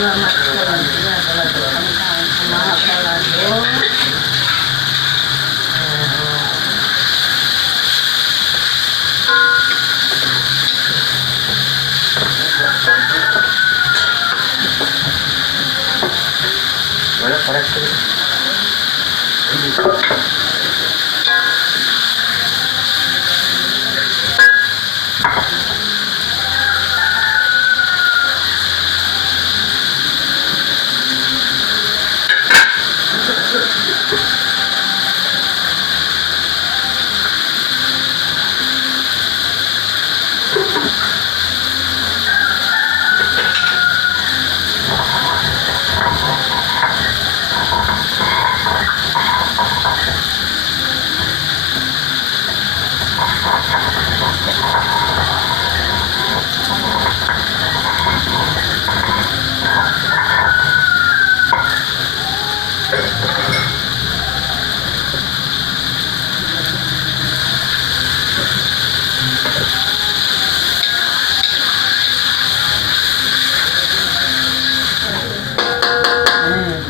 makan ini adalah kentang sama balado. Banyak koreksi.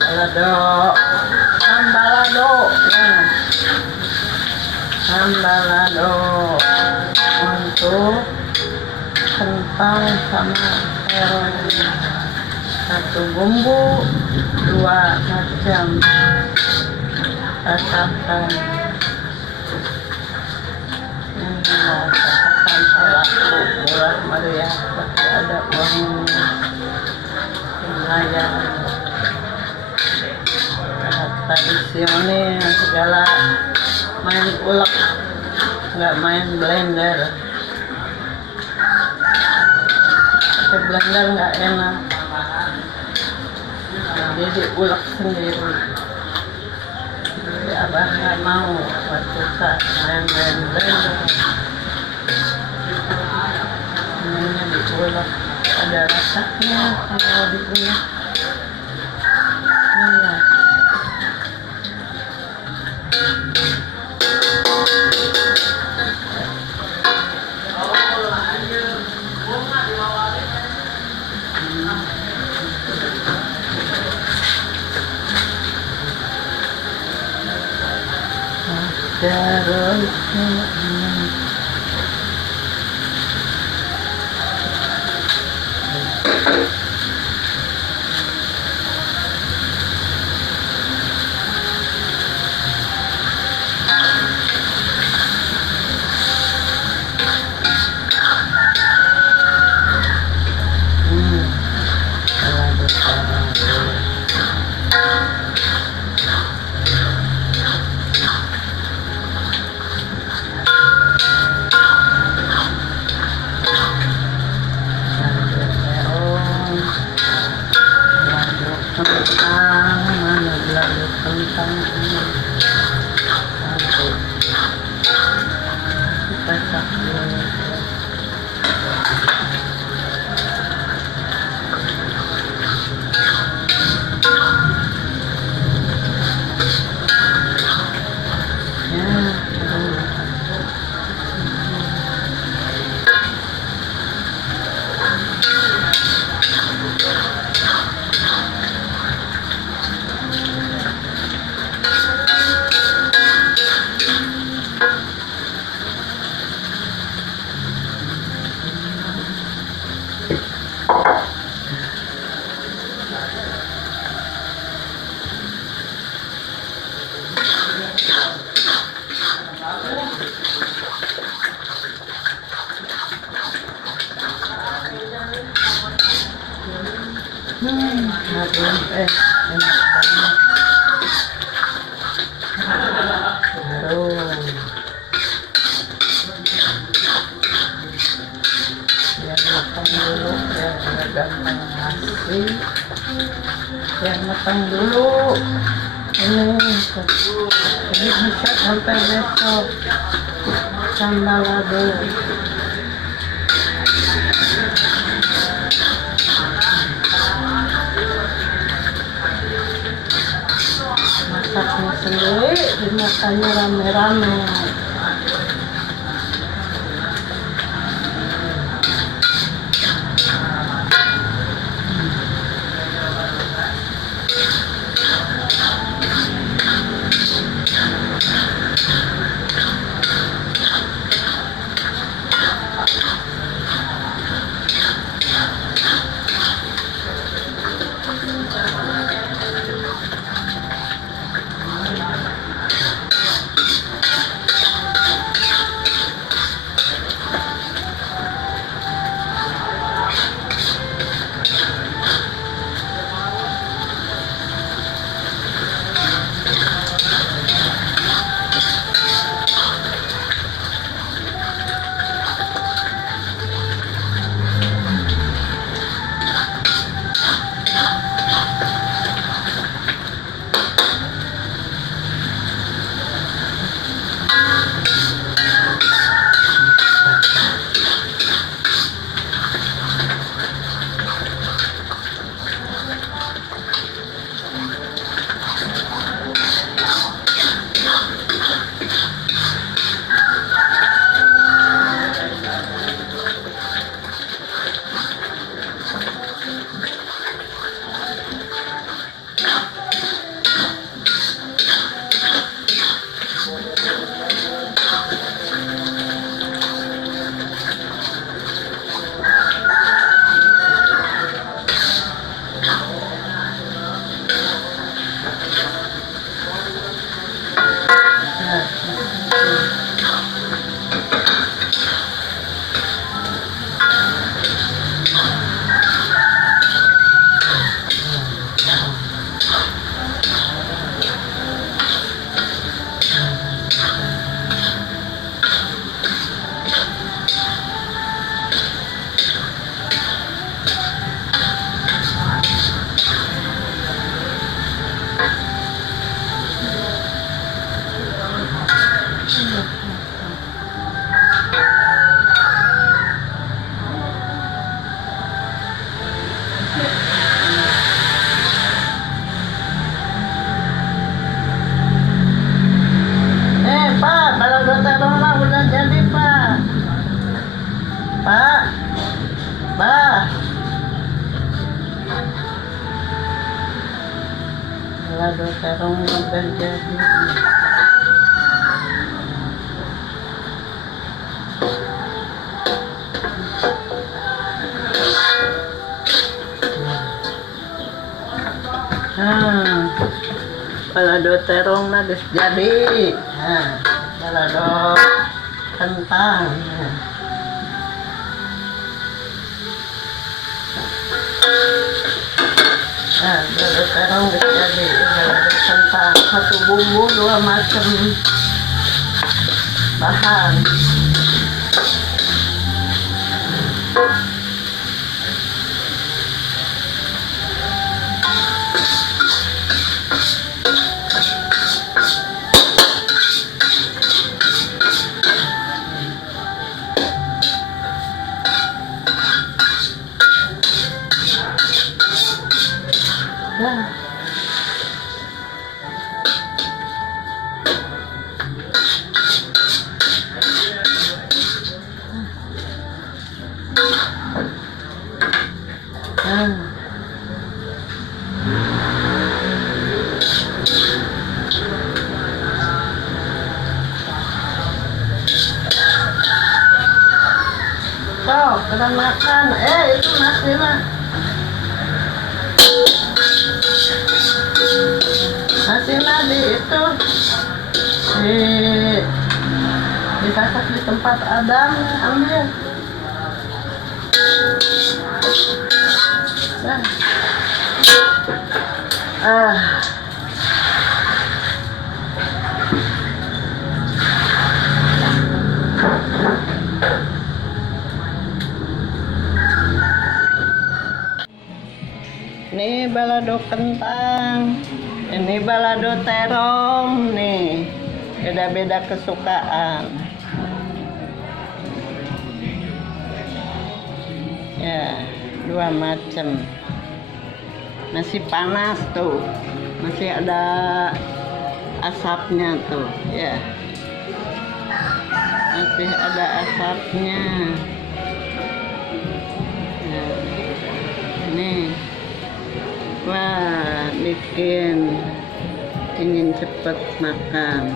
Balado, balado, balado untuk kentang sama terong, 1 bumbu 2 macam rasakan. Rasakan salaku murah meriah, tapi ada uangnya lumayan. Tradisional segala, main ulek, nggak main blender. Pakai blender nggak enak, jadi ulek sendiri. Jadi abah nggak mau waktu saat main blender, mainnya diulek, ada rasanya kalau diulek. Yang matang dulu ini bisa sampai besok sambal lado. Masaknya sendiri dimakannya rame-rame. balado terong terjadi. Balado terong na jadi. Balado kentang. Balado terong jadi. Balado kentang. Satu bumbu, dua macam bahan. Kita makan. Itu nasi mah. Nasi nadi itu dimasak di tempat Adam, ambil. Ini balado kentang, ini balado terong nih, beda-beda kesukaan. Ya, dua macam. Masih panas tuh, masih ada asapnya tuh, ya. Masih ada asapnya. Nah, ini. Wah, bikin ingin cepat makan.